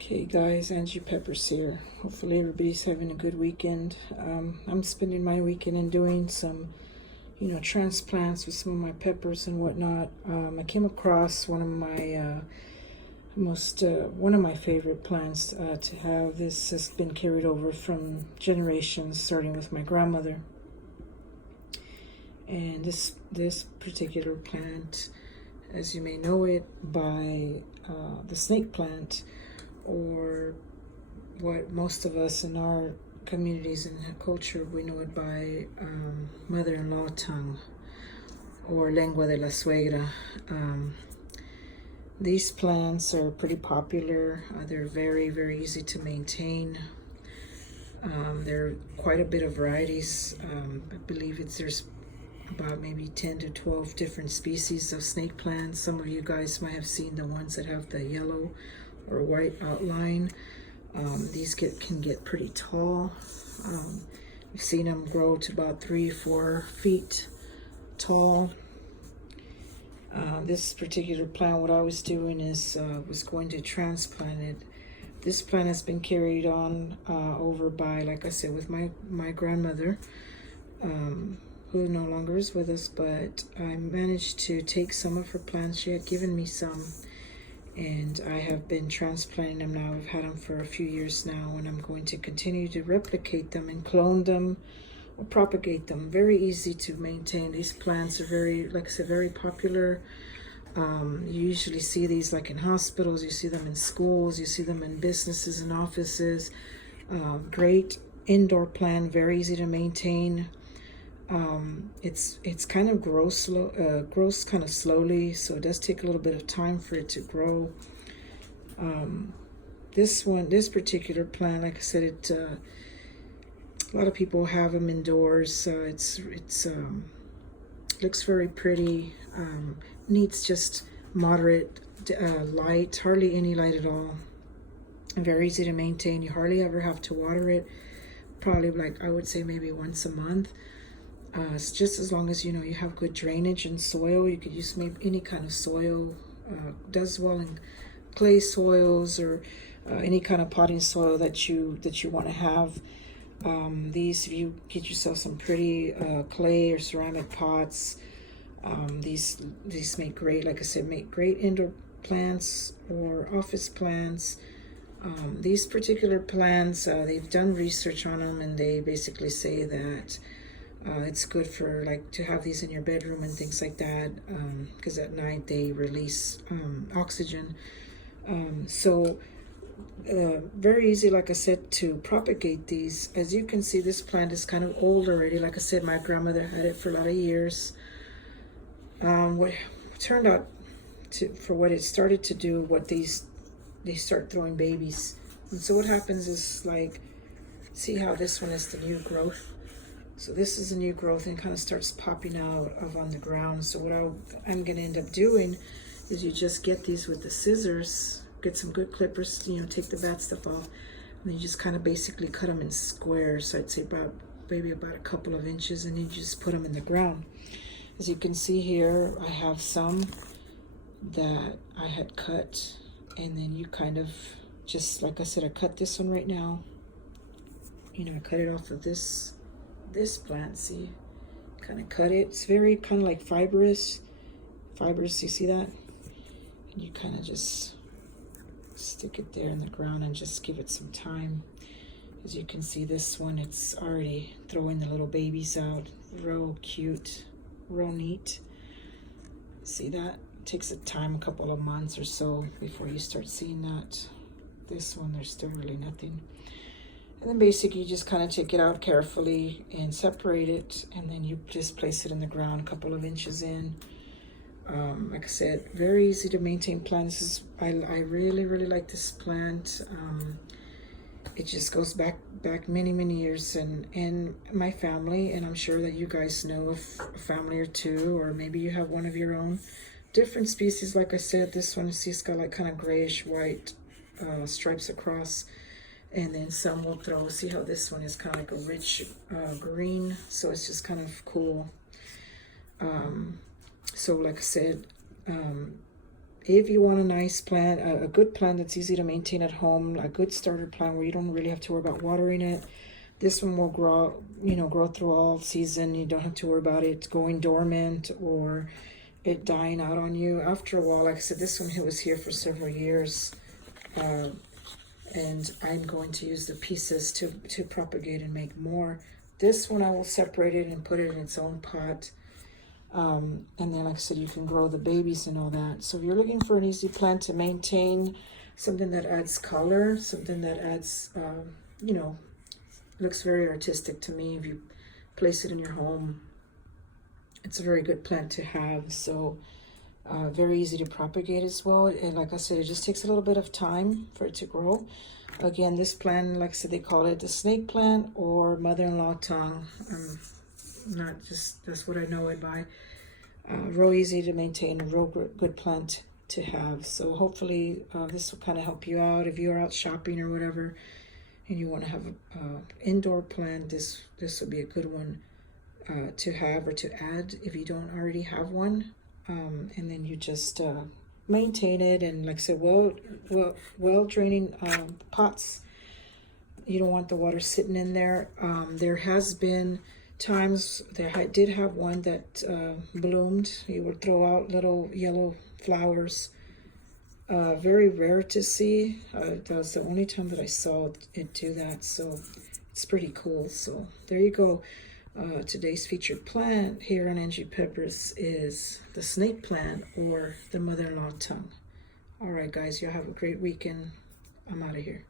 Okay guys, Angie Peppers here. Hopefully everybody's having a good weekend. I'm spending my weekend and doing some, transplants with some of my peppers and whatnot. I came across one of my one of my favorite plants to have. This has been carried over from generations, starting with my grandmother. And this particular plant, as you may know it by the snake plant, or what most of us in our communities and culture, we know it by mother-in-law tongue, or lengua de la suegra. These plants are pretty popular. They're very, very easy to maintain. There are quite a bit of varieties. I believe there's about maybe 10 to 12 different species of snake plants. Some of you guys might have seen the ones that have the yellow or white outline. These can get pretty tall. We've seen them grow to about 3-4 feet tall. This particular plant, what I was doing is was going to transplant it. This plant has been carried on over by, like I said, with my grandmother, who no longer is with us, but I managed to take some of her plants. She had given me some, and I have been transplanting them now. I've had them for a few years now, and I'm going to continue to replicate them and clone them or propagate them. Very easy to maintain. These plants are very, like I said, very popular. You usually see these like in hospitals, you see them in schools, you see them in businesses and offices. Great indoor plant, very easy to maintain. It's kind of grows kind of slowly, so it does take a little bit of time for it to grow. This particular plant, like I said, a lot of people have them indoors. It's looks very pretty. Needs just moderate light, hardly any light at all, and very easy to maintain. You hardly ever have to water it. Probably, like I would say, maybe once a month. It's just as long as you have good drainage and soil. You could use maybe any kind of soil. Does well in clay soils, or any kind of potting soil that you want to have. These, if you get yourself some pretty clay or ceramic pots, these make great, like I said, make great indoor plants or office plants. These particular plants, they've done research on them, and they basically say that it's good for, like, to have these in your bedroom and things like that, because at night they release oxygen. Very easy, like I said, to propagate these. As you can see, this plant is kind of old already. Like I said, my grandmother had it for a lot of years. What turned out for what it started to do, they start throwing babies. And so what happens is, like, see how this one is the new growth? So this is a new growth, and kind of starts popping out on the ground. So what I'm going to end up doing is, you just get these with the scissors, get some good clippers, take the bad stuff off, and then you just kind of basically cut them in squares. So I'd say maybe about a couple of inches, and then you just put them in the ground. As you can see here, I have some that I had cut, and then you kind of just, like I said, I cut this one right now. I cut it off of this plant. See, kind of cut it. It's very kind of like fibrous. You see that? And you kind of just stick it there in the ground and just give it some time. As you can see, this one, it's already throwing the little babies out. Real cute, real neat. See that? It takes a time, a couple of months or so, before you start seeing that. This one, there's still really nothing. And then basically you just kind of take it out carefully and separate it, and then you just place it in the ground a couple of inches in. Like I said, very easy to maintain plants. I really, really like this plant. It just goes back many, many years in my family, and I'm sure that you guys know of a family or two, or maybe you have one of your own. Different species, like I said, this one, see, it's got like kind of grayish white stripes across. And then some will throw, see how this one is kind of like a rich green, so it's just kind of cool. So like I said, If you want a nice plant, a good plant that's easy to maintain at home, a good starter plant where you don't really have to worry about watering it, this one will grow, grow through all season. You don't have to worry about it going dormant or it dying out on you. After a while, like I said, this one was here for several years. And I'm going to use the pieces to propagate and make more. This one I will separate it and put it in its own pot. And then, like I said, you can grow the babies and all that. So if you're looking for an easy plant to maintain, something that adds color, something that adds, looks very artistic to me. If you place it in your home, it's a very good plant to have. So very easy to propagate as well. And like I said, it just takes a little bit of time for it to grow. Again, this plant, like I said, they call it the snake plant or mother-in-law tongue. Not just, that's what I know it by. Real easy to maintain, a real good plant to have. So hopefully this will kind of help you out if you're out shopping or whatever and you want to have an indoor plant. This would be a good one to have or to add if you don't already have one. And then you just maintain it, and like I said, well draining pots. You don't want the water sitting in there. There has been times that I did have one that bloomed. You would throw out little yellow flowers. Very rare to see. That was the only time that I saw it do that, so it's pretty cool. So there you go. Today's featured plant here on Angie Peppers is the snake plant or the mother-in-law tongue. All right, guys, y'all have a great weekend. I'm out of here.